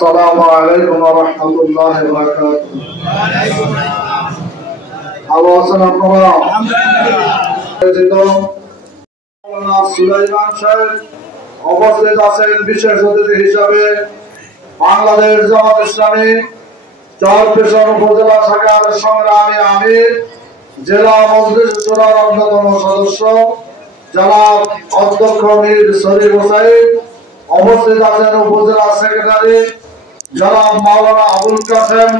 আসসালামু আলাইকুম ওয়া রাহমাতুল্লাহি ওয়া বারাকাতুহু। ভালো আছেন আপনারা? আলহামদুলিল্লাহ। সুলাইমান সাহেব উপস্থিত আছেন বিশেষ অতিথি হিসাবে বাংলাদেশ জামাত ইসলামী চরপেশন উপজেলা শাখার সংগ্রামী আমির, জেলা মজলিস শূরার অন্যতম সদস্য জনাব অধ্যক্ষ মীর শরীফ হোসাইন। উপস্থিত আছেন উপজেলা সেক্রেটারি জনাব মাওলানা আবুল কাসেম।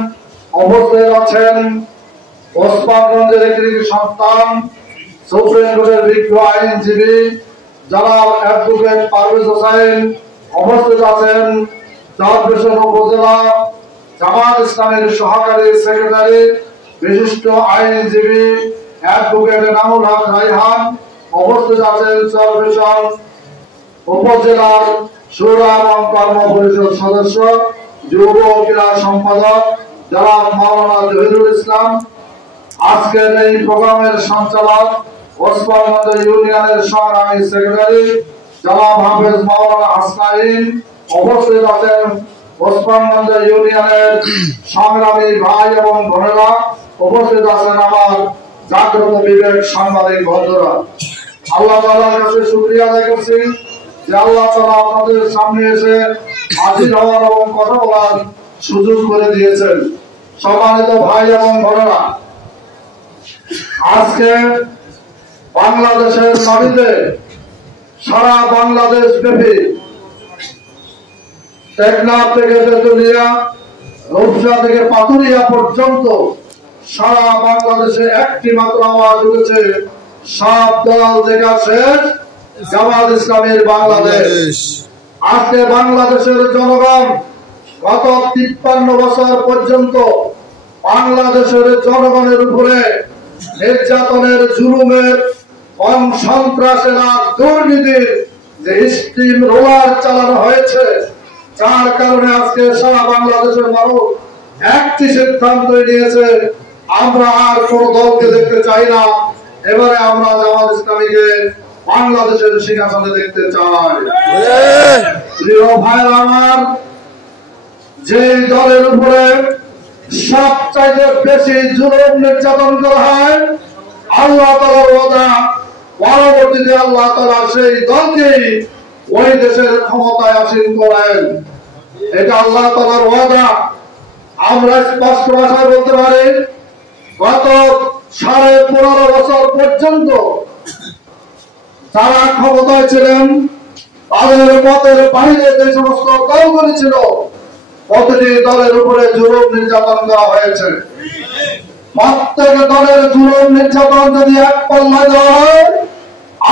উপস্থিত আছেন ওসমানগঞ্জের একটি সন্তান সুপ্রিম কোর্টের বিজ্ঞ আইনজীবী জনাব অ্যাডভোকেট পারভেজ হোসাইন। উপস্থিত আছেন চরপেশন উপজেলা জামাত ইসলামের সহকারী সেক্রেটারি বিশিষ্ট আইনজীবী অ্যাডভোকেট এনামুল হক রায়হান। উপস্থিত আছেন চরপেশন উপজেলার শুরা এবং কর্ম পরিষদ সদস্য যুব ক্রীড়া সম্পাদক জনাব মাওলানা জহিরুল ইসলাম। আজকের এই প্রোগ্রামের সঞ্চালক ওসমানগঞ্জ ইউনিয়নের সংগ্রামী সেক্রেটারি জনাব হাফেজ মাওলানা হাসনাইন। উপস্থিত আছেন ওসমানগঞ্জ ইউনিয়নের সংগ্রামী ভাই এবং বোনেরা। উপস্থিত আছেন আমার জাগ্রত বিবেক সাংবাদিক বন্ধুরা। আল্লাহ তাআলার কাছে শুকরিয়া আদায় করছি যে আল্লাহ তাআলা আপনাদের সামনে এসে হাজির হওয়ার এবং কথা বলার সুযোগ করে দিয়েছেন। সম্মানিত ভাই এবং বোনেরা, আজকে বাংলাদেশের মাটিতে সারা বাংলাদেশ ব্যাপী টেকনাফ থেকে তেতুলিয়া, রূপসা থেকে পাথুরিয়া পর্যন্ত সারা বাংলাদেশে একটি মাত্র আওয়াজ উঠেছে, সব দল দেখা শেষ, জামাত ইসলামের বাংলাদেশ। আজকে বাংলাদেশের জনগণ গত 53 বছর পর্যন্ত বাংলাদেশের জনগণের উপরে নির্যাতনের, জুলুমের, সন্ত্রাসের আর দুর্নীতির যে স্টিম রোলার চালানো হয়েছে, যার কারণে আজকে সারা বাংলাদেশের মানুষ একটি সিদ্ধান্ত নিয়েছে, আমরা আর কোন দলকে দেখতে চাই না, এবারে আমরা জামাত ইসলামীকে বাংলাদেশের সিংহাসনে দেখতে চাই। প্রিয় ভাইরা আমার, যে দলের উপরে সবচাইতে বেশি জুলুম নির্যাতন করা হয়, আল্লাহ তাআলার ওয়াদা, পরবর্তীতে আল্লাহ তাআলা সেই দলকেই ওই দেশের ক্ষমতায় আসীন করেন। এটা আল্লাহ তাআলার ওয়াদা। আমরা স্পষ্ট ভাষায় বলতে পারি, গত 15.5 বছর পর্যন্ত যারা ক্ষমতায় ছিলেন, তাদের মতের বাইরে যে সমস্ত দলগুলি ছিল, প্রতিটি দলের উপরে জুলুম নির্যাতন করা হয়েছে। প্রত্যেক দলের জুলুম নির্যাতন যদি এক পাল্লায় দেওয়া হয়,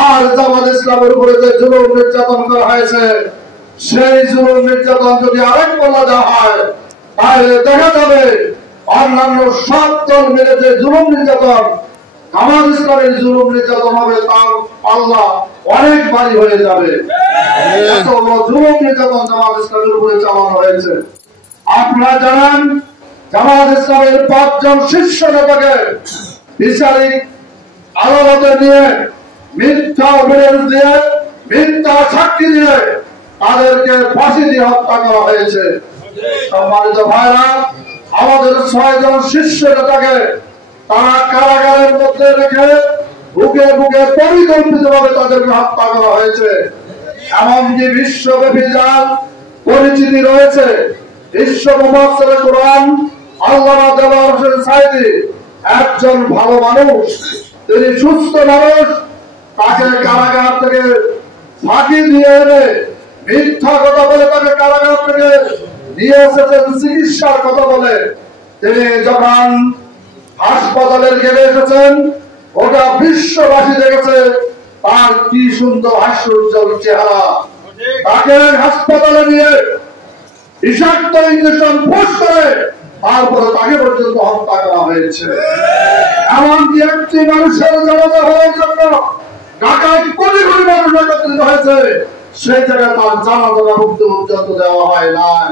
আর জামাত ইসলামের উপরে যে জুলুম নির্যাতন করা হয়েছে, সেই জুলুম নির্যাতন যদি আরেক পাল্লা দেওয়া হয়, তাহলে দেখা যাবে অন্যান্য সব দল মিলে যে জুলুম নির্যাতন, জামাত ইসলামের জুলুম নির্যাতন হবে, তার পাল্লা অনেক ভারী হয়ে যাবে। এত জুলুম নির্যাতন জামাত ইসলামের উপরে চালানো হয়েছে। আপনারা জানেন, জামাত ইসলামের 5 জন শীর্ষ নেতাকে বিচারিক আদালতে নিয়ে মিথ্যা অভিযোগ দিয়ে, মিথ্যা সাক্ষী দিয়ে তাদেরকে ফাঁসি দিয়ে হত্যা করা হয়েছে। সম্মানিত ভাইরা, আমাদের 6 জন শীর্ষ নেতাকে তারা কারাগারের মধ্যে রেখে বুকে বুকে পরিকল্পিতভাবে তাদেরকে হত্যা করা হয়েছে। এমনকি বিশ্বব্যাপী যার পরিচিতি রয়েছে, বিশ্ব মুফাসসির কোরআন আল্লামা দেওয়ার হোসেন সাঈদী একজন ভালো মানুষ, তিনি সুস্থ মানুষ, তাকে কারাগার থেকে ফাঁকি দিয়ে এনে মিথ্যা কথা বলে তাকে কারাগার থেকে নিয়ে এসেছেন চিকিৎসার কথা বলে। তিনি যখন হাসপাতালের গেলে এসেছেন, ওটা বিশ্ববাসী দেখেছে তার কি সুন্দর হাস্যোজ্জ্বল চেহারা। তাকে হাসপাতালে নিয়ে বিষাক্ত ইঞ্জেকশন পুশ করে তারপরে তাকে পর্যন্ত হত্যা করা হয়েছে। এমনকি একটি মানুষের জানাজা হওয়ার জন্য ঢাকায় কোটি কোটি মানুষ একত্রিত হয়েছে, সেই জায়গায় তার জানাজা মুক্তি পর্যন্ত দেওয়া হয় নাই।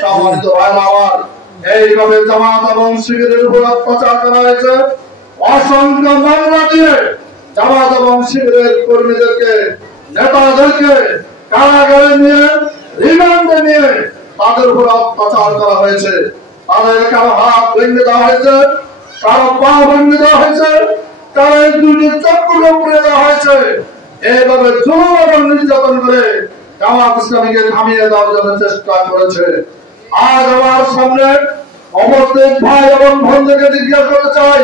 সম্মানিত ভাইরা আমার, এইভাবে জামাত এবং শিবিরের উপর অত্যাচার করা হয়েছে। অসংখ্য মামলা দিয়ে জামাত এবং শিবিরের কর্মীদেরকে, নেতাদেরকে কারাগারে নিয়ে, রিমান্ডে নিয়ে তাদের উপর অত্যাচার করা হয়েছে, তাদের কারো হাত ভেঙে দেওয়া হয়েছে, কারো পা ভেঙে দেওয়া হয়েছে, কারো দুটি চক্ষু উপড়ে দেওয়া হয়েছে। এইভাবে জুলুম এবং নির্যাতন করে জামাত ইসলামীকে থামিয়ে দেওয়ার জন্য চেষ্টা করেছে। আজ আমার সামনে উপস্থিত ভাই এবং বোনদেরকে জিজ্ঞাসা করতে চাই,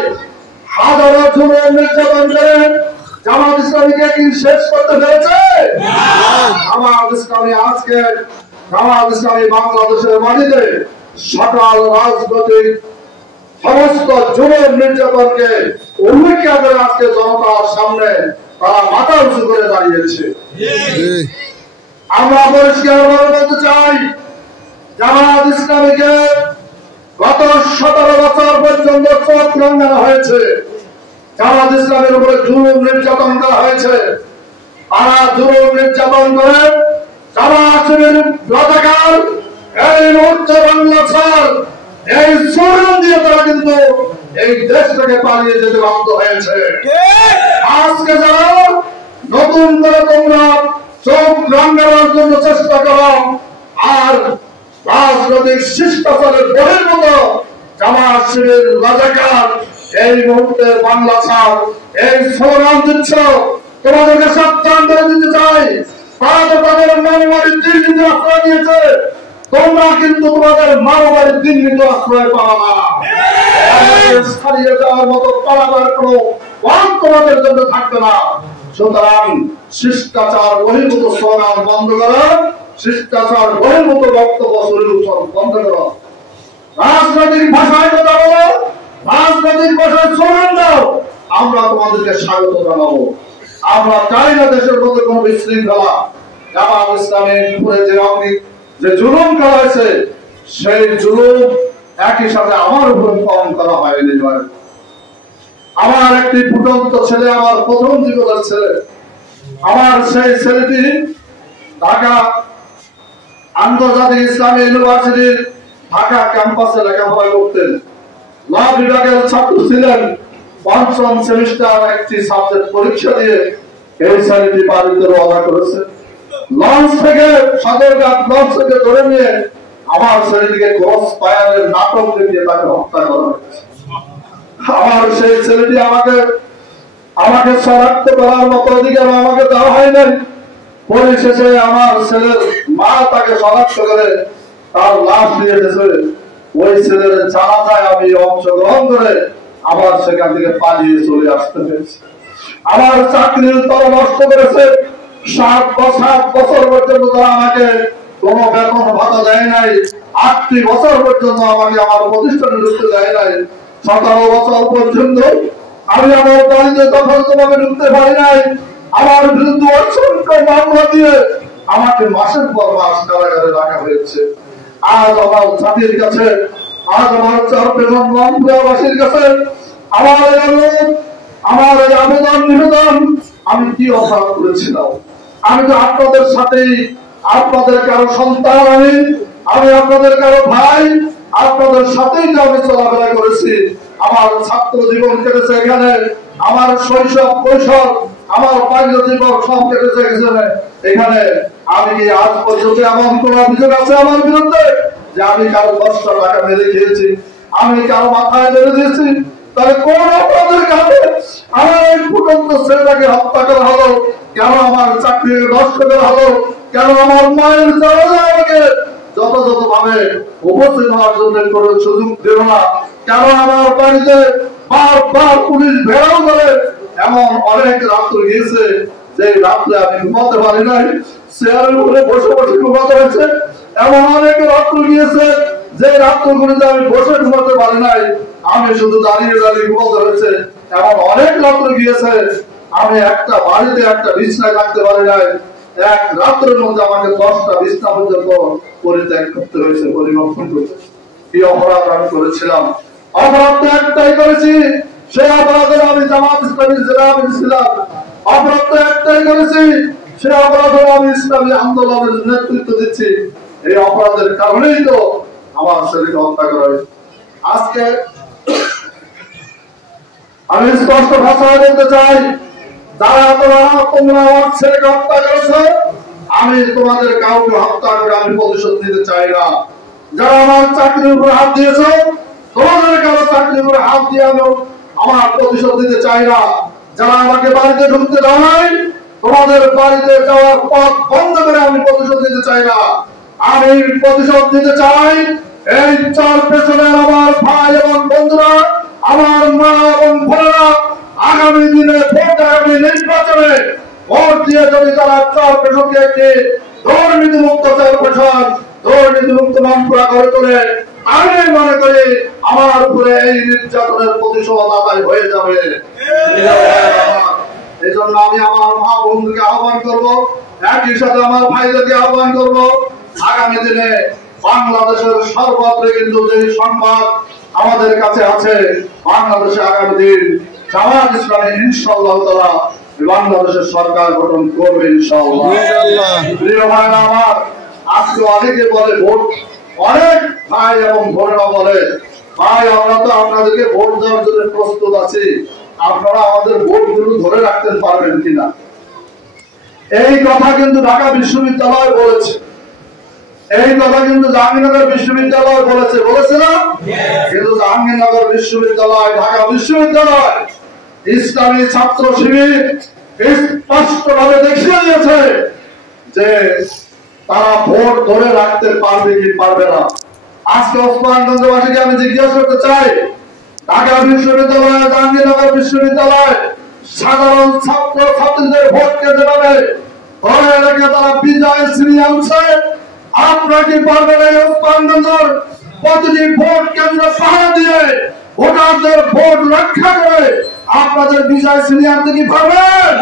হাজারো জুলুম নির্যাতন করে জামাত ইসলামীকে কি শেষ করতে পেরেছে? জামাত ইসলামী আজকে জামাত ইসলামী বাংলাদেশের মাটিতে সকল রাজনৈতিক সমস্ত জুলুম নির্যাতনকে উপেক্ষা করে আজকে জনতার সামনে তারা মাথা উঁচু করে দাঁড়িয়েছে। আমরা পরিষ্কার বলতে চাই, জামাত ইসলামীকে গত 17 বছর পর্যন্ত চোখ রাঙানো হয়েছে, জামাত ইসলামের উপরে জুলুম নির্যাতন করা হয়েছে। তারা জুলুম নির্যাতন করে জামাতের রাজাকার এই মুহূর্তে বাংলা ছাড় এই স্লোগান দিয়ে তারা কিন্তু এই দেশ থেকে পালিয়ে যেতে বাধ্য হয়েছে। আজকে যারা নতুন করে তোমরা চোখ রাঙানোর জন্য চেষ্টা করো আর রাজনৈতিক শিষ্টাচারের বহির্ভূত জামাত শিবির রাজাকার এই মুহূর্তে বাংলা ছাড় এই স্লোগান দিচ্ছ, তোমাদেরকে সাবধান করে দিতে চাই। তারা তো তাদের মানবাড়ির দিল্লিতে আশ্রয় দিয়েছে, তোমরা কিন্তু তোমাদের মানবাড়ির দিল্লিতে আশ্রয় পাবা না। ছাড়িয়ে যাওয়ার মতো পালাবার কোনো পথ তোমাদের জন্য থাকবে না। সুতরাং শিষ্টাচার বহির্ভূত স্লোগান বন্ধ করো, শিষ্টাচার বহির্ভূত বক্তব্য বন্ধ করো। রাজনৈতিক ভাষায় কথা বলো, রাজনৈতিক ভাষায় স্লোগান দাও, আমরা তোমাদেরকে স্বাগত জানাবো। আমরা চাই না দেশের মধ্যে কোন বিশৃঙ্খলা। জামাত ইসলামের উপরে যে জুলুম করা হয়েছে সেই জুলুম একই সাথে আমার উপরে কম করা হয়নি। আমার একটি ফুটন্ত ছেলে, আমার প্রথম জীবনের ছেলে, আমার সেই ছেলেটি ঢাকা আন্তর্জাতিক ইসলামী ইউনিভার্সিটির ঢাকা ক্যাম্পাসে লেখাপড়া করতেন। ল বিভাগের ছাত্র ছিলেন। পঞ্চম সেমিস্টার একটি সাবজেক্ট পরীক্ষা দিয়ে এই ছেলেটি বাড়িতে রওনা করেছে। লঞ্চ থেকে সদরঘাট লঞ্চ থেকে ধরে নিয়ে আমার ছেলেটিকে ক্রস ফায়ারের নাটক দেখিয়ে তাকে হত্যা করা হয়েছে। আমার সেই ছেলেটি আমাকে শনাক্ত করার মতো অধিকার আমাকে দেওয়া হয় নাই। পরিশেষে আমার ছেলের মা তাকে শনাক্ত করে তার লাশ দিয়ে এসেছে। ওই ছেলের জানাজায় আমি অংশগ্রহণ করে আবার সেখান থেকে পালিয়ে চলে আসতে হয়েছে। আমার চাকরির তর নষ্ট করেছে। 7 বছর পর্যন্ত তারা আমাকে কোন বেতন ভাতা দেয় নাই। 8টি বছর পর্যন্ত আমাকে আমার প্রতিষ্ঠানে ঢুকতে দেয় নাই। 17 বছর পর্যন্ত আমি আমার বাড়িতে যথাযথভাবে ঢুকতে পারি নাই। আমার বিরুদ্ধে অসংখ্য মামলা দিয়ে আমাকে মাসের পর মাস কারাগারে রাখা হয়েছে। আজ আমার জাতির কাছে, আজ আমার চট্টগ্রামবাসীর কাছে আমার এই আবেদন নিবেদন, আমি কি অপরাধ করেছিলাম? আমি তো আপনাদের সাথেই, আপনাদের কারো সন্তান, আমি আপনাদের কারো ভাই, আপনাদের সাথেই তো আমি চলাফেরা করেছি। আমার ছাত্র জীবন কেটেছে এখানে, আমার শৈশব কৈশোর, আমার বাল্য জীবন সব কেটেছে এখানে। আমি কি আজ পর্যন্ত এমন কোন অভিযোগ আছে আমার বিরুদ্ধে যে আমি কারো 10টা টাকা মেরে খেয়েছি, আমি কারো মাথায় মেরে দিয়েছি? তাহলে কোন অপরাধের কারণে আমার এই ফুটন্ত ছেলেটাকে হত্যা করা হলো? কেন আমার চাকরি নষ্ট করা হলো? কেন আমার মায়ের জানাজা আমাকে যথাযথ ভাবে উপস্থিত হওয়ার জন্য কোনো সুযোগ দিল না? কেন আমার বাড়িতে বারবার পুলিশ ঘেরাও করে? এমন অনেক রাত্র গিয়েছে যে রাত্রে আমি ঘুমাতে পারি নাই, চেয়ারের উপরে বসে বসে ঘুমাতে হয়েছে। এমন অনেক রাত্র গিয়েছে যে রাত্রগুলিতে আমি বসে ঘুমাতে পারি নাই, আমি শুধু দাঁড়িয়ে দাঁড়িয়ে ঘুমাতে হয়েছে। এমন অনেক রাত্র গিয়েছে আমি একটা বাড়িতে একটা বিছনায় থাকতে পারি নাই। এক রাত্রের মধ্যে আমাকে 10টা বিছনা পর্যন্ত পরিত্যাগ করতে হয়েছে, পরিবর্তন করতে। কি অপরাধ আমি করেছিলাম? অপরাধ তো একটাই করেছি, সেই অপরাধে আমি জামাত ইসলামীর জেলা আমির ছিলাম। অপরাধ তো একটাই করেছি, সেই অপরাধে আমি ইসলামী আন্দোলনের নেতৃত্ব দিচ্ছি। এই অপরাধের কারণেই তো আমার ছেলেকে হত্যা করা হয়েছে। আজকে আমি স্পষ্ট ভাষায় বলতে চাই, যারা তোমরা আমার ছেলেকে হত্যা করেছো, আমি তোমাদের কাউকে হত্যা করে আমি প্রতিশোধ নিতে চাই না। যারা আমার চাকরির উপর হাত দিয়েছে, তোমাদের কারো চাকরির উপর হাত দিয়ে আমি আমার প্রতিশোধ দিতে চাই না। যারা আমাকে বাড়িতে ঢুকতে দাও নাই, তোমাদের বাড়িতে যাওয়ার পথ বন্ধ করে আমি প্রতিশোধ দিতে চাই না। আমি প্রতিশোধ দিতে চাই এই চার পেছনের আমার ভাই এবং বন্ধুরা, আমার মা এবং বোনেরা আগামী দিনে আগামী নির্বাচনে ভোট দিয়ে যদি তারা চার পেছনকে একটি দুর্নীতি মুক্ত চার পেছন, দুর্নীতি মুক্ত মনপুরা করে তোলে, আমি মনে করি আমার উপরে এই নির্যাতনের প্রতিশোধ আদায় হয়ে যাবে। এই জন্য আমি আমার মা বন্ধুকে আহ্বান করব, একই সাথে আমার ভাইদেরকে আহ্বান করব, আগামী দিনে বাংলাদেশের সর্বত্র কিন্তু যে সংবাদ আমাদের কাছে আছে, বাংলাদেশে আগামী দিন জামায়াত ইসলামী ইনশাআল্লাহ তাআলা বাংলাদেশের সরকার গঠন করবে ইনশাআল্লাহ। প্রিয় ভাইরা আমার, আজকে অনেকে বলে ভোট, অনেক ভাই এবং বোনেরা বলে ভাই আমরা তো আপনাদেরকে ভোট দেওয়ার জন্য প্রস্তুত আছি, আপনারা আমাদের ভোটগুলো ধরে রাখতে পারবেন কিনা। এই কথা কিন্তু ঢাকা বিশ্ববিদ্যালয় বলেছে, এই কথা কিন্তু জাহাঙ্গীরনগর বিশ্ববিদ্যালয় বলেছে, বলেছে না? কিন্তু জাহাঙ্গীরনগর বিশ্ববিদ্যালয়, ঢাকা বিশ্ববিদ্যালয় ইসলামী ছাত্র শিবির স্পষ্টভাবে দেখিয়ে দিয়েছে যে তারা ভোট ধরে রাখতে পারবে কি পারবে না। আজকে ওসমানগঞ্জবাসীকে আমি জিজ্ঞাসা করতে চাই, ঢাকা বিশ্ববিদ্যালয়, জাহাঙ্গীরনগর বিশ্ববিদ্যালয় সাধারণ ছাত্র ছাত্রীদের ভোট কেন্দ্রে যাবে, ঘরে রেখে তারা বিজয় ছিনিয়ে আনছে, আপনারা কি পারবেন এই ওসমানগঞ্জের প্রতিটি ভোট কেন্দ্র পাহারা দিয়ে ভোটারদের ভোট রক্ষা করে আপনাদের বিজয় ছিনিয়ে আনতে কি পারবেন?